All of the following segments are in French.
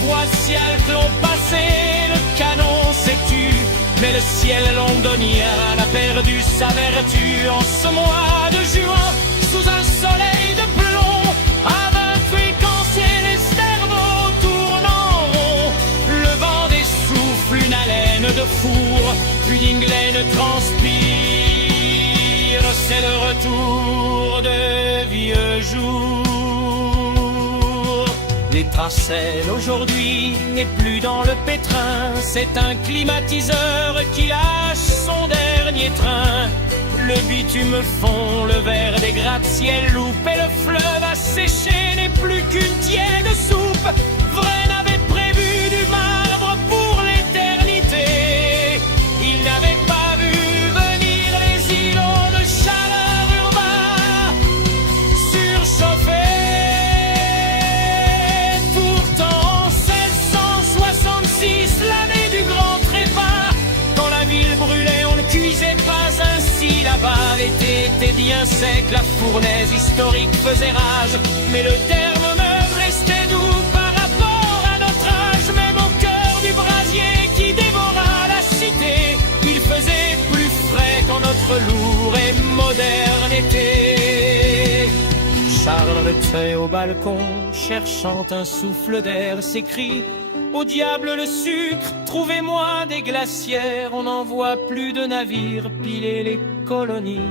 Voici l'ont passé, le canon s'est tu, mais le ciel londonien a perdu sa vertu en ce mois de juin, sous un soleil de plomb, à 28 canciers, les cerveaux tournent en rond, le vent des souffles, une haleine de four, une Inglaine transpire, c'est le retour de vieux jours. L'étracelle aujourd'hui n'est plus dans le pétrin, c'est un climatiseur qui lâche son dernier train. Le bitume fond, le verre des gratte-ciel loupe et le fleuve asséché n'est plus qu'une tiède soupe. Vren avait prévu du marbre pour l'éternité, il n'avait pas vu venir les îlots de chaleur urbains surchauffés. L'été était bien sec, la fournaise historique faisait rage, mais le thermomètre restait doux par rapport à notre âge. Même au cœur du brasier qui dévora la cité, il faisait plus frais qu'en notre lourd et moderne été. Charles retrait au balcon, cherchant un souffle d'air, s'écrie: au diable le sucre, trouvez-moi des glacières. On n'en voit plus de navires piler les colonies,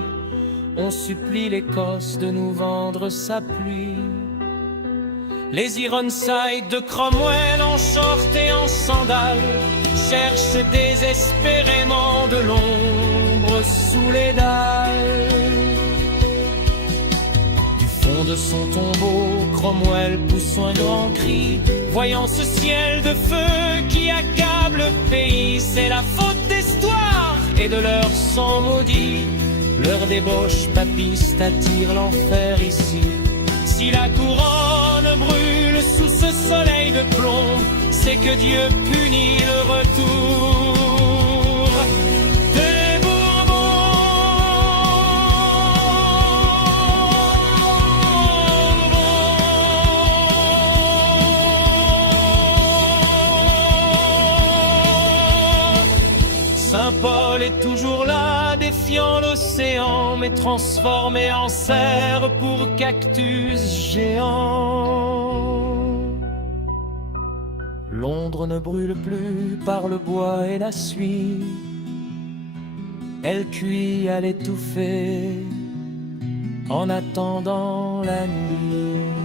on supplie l'Écosse de nous vendre sa pluie. Les Ironsides de Cromwell en short et en sandales cherchent désespérément de l'ombre sous les dalles. De son tombeau, Cromwell pousse un grand cri, voyant ce ciel de feu qui accable le pays. C'est la faute d'Histoire et de leur sang maudit. Leur débauche papiste attire l'enfer ici. Si la couronne brûle sous ce soleil de plomb, c'est que Dieu punit le retour. Saint-Paul est toujours là, défiant l'océan, mais transformé en serre pour cactus géant. Londres ne brûle plus par le bois et la suie, elle cuit à l'étouffer en attendant la nuit.